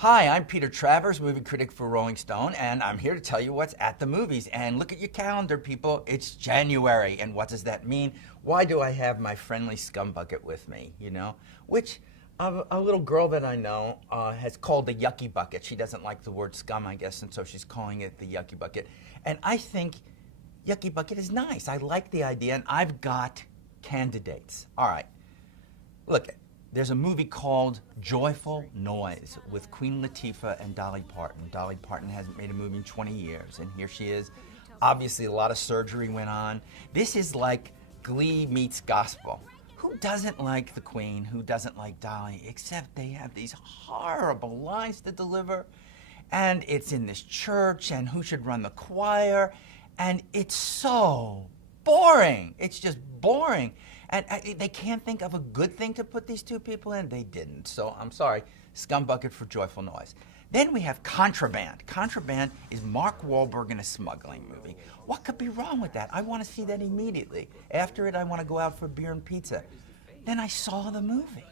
Hi, I'm Peter Travers, movie critic for Rolling Stone, and I'm here to tell you what's at the movies. And look at your calendar, people. It's January. And what does that mean? Why do I have my friendly scum bucket with me, Which a little girl that I know has called the yucky bucket. She doesn't like the word scum, I guess, and so she's calling it the yucky bucket. And I think yucky bucket is nice. I like the idea, and I've got candidates. All right. Look, there's a movie called Joyful Noise with Queen Latifah and Dolly Parton. Dolly Parton hasn't made a movie in 20 years, and here she is. Obviously, a lot of surgery went on. This is like Glee meets gospel. Who doesn't like the Queen? Who doesn't like Dolly? Except they have these horrible lines to deliver, and it's in this church, and who should run the choir? And it's so boring. It's just boring. And they can't think of a good thing to put these two people in. They didn't. So I'm sorry. Scum bucket for Joyful Noise. Then we have Contraband. Contraband is Mark Wahlberg in a smuggling movie. What could be wrong with that? I want to see that immediately. After it, I want to go out for beer and pizza. Then I saw the movie.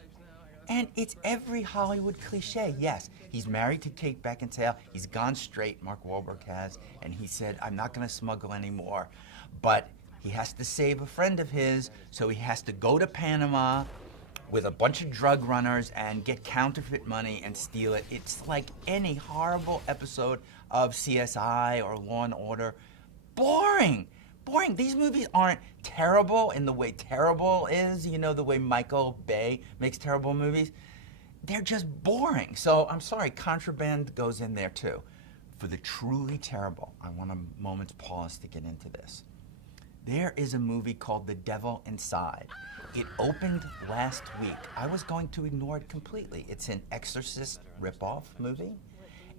And it's every Hollywood cliche. Yes, he's married to Kate Beckinsale. He's gone straight, Mark Wahlberg has. And he said, I'm not going to smuggle anymore. But he has to save a friend of his, so he has to go to Panama with a bunch of drug runners and get counterfeit money and steal it. It's like any horrible episode of CSI or Law and Order. Boring. Boring. These movies aren't terrible in the way terrible is, the way Michael Bay makes terrible movies. They're just boring. So I'm sorry, Contraband goes in there too. For the truly terrible, I want a moment's pause to get into this. There is a movie called The Devil Inside. It opened last week. I was going to ignore it completely. It's an Exorcist ripoff movie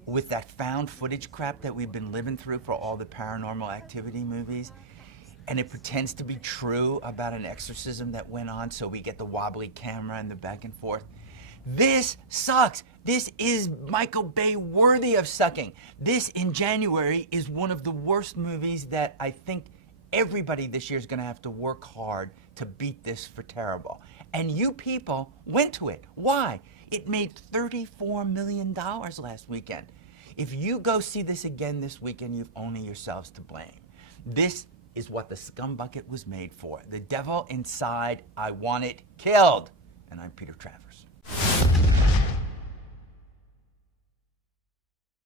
with that found footage crap that we've been living through for all the Paranormal Activity movies. And it pretends to be true about an exorcism that went on, so we get the wobbly camera and the back and forth. This sucks. This is Michael Bay worthy of sucking. This, in January, is one of the worst movies that I think everybody this year is going to have to work hard to beat this for terrible. And you people went to it. Why? It made $34 million last weekend. If you go see this again this weekend, you've only yourselves to blame. This is what the scum bucket was made for. The Devil Inside. I want it killed. And I'm Peter Travers.